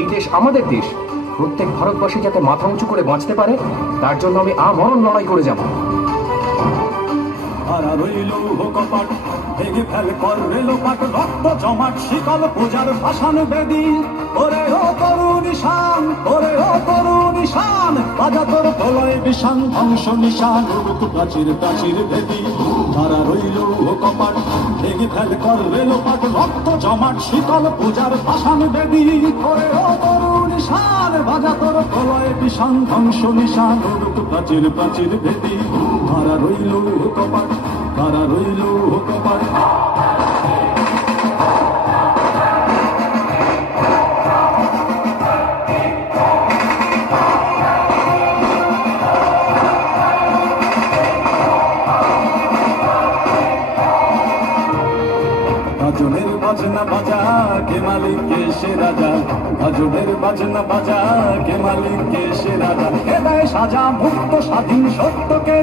এই দেশ আমাদের দেশ, প্রত্যেক ভারতবাসী যাতে মাথা উঁচু করে বাঁচতে পারে তার জন্য আমি আমরণ লড়াই করে যাব। আর রইল কপাট ভেঙে ফেল কর রেলোপাট, রক্ত জমাট শিকল পূজার ভাষণ বেদি। ওরে ও তরুণ ঈশান, ওরে ও তরুণ ঈশান, বাজা তোর প্রলয় বিষান ধ্বংস নিশান, উড়ুক প্রাচীর প্রাচীর ভেদি। তারা রইল কপাট ভেঙে ফেল কর রেলোপাট, রক্ত জমাট শিকল পূজার ভাষণ বেদি। ওরে ও তরুণ ঈশান, বাজা তোর প্রলয় বিষান ধ্বংস নিশান, উড়ুক প্রাচীর প্রাচীর ভেদি। তারা রইল কপাট, তারা রইল কপাট। গাজনের বাজনা বাজা কে মালিক কে সে রাজা, গাজনের বাজনা বাজা কে মালিক কে সে রাজা। এ দেয় সাজা মুক্ত স্বাধীন সত্যকে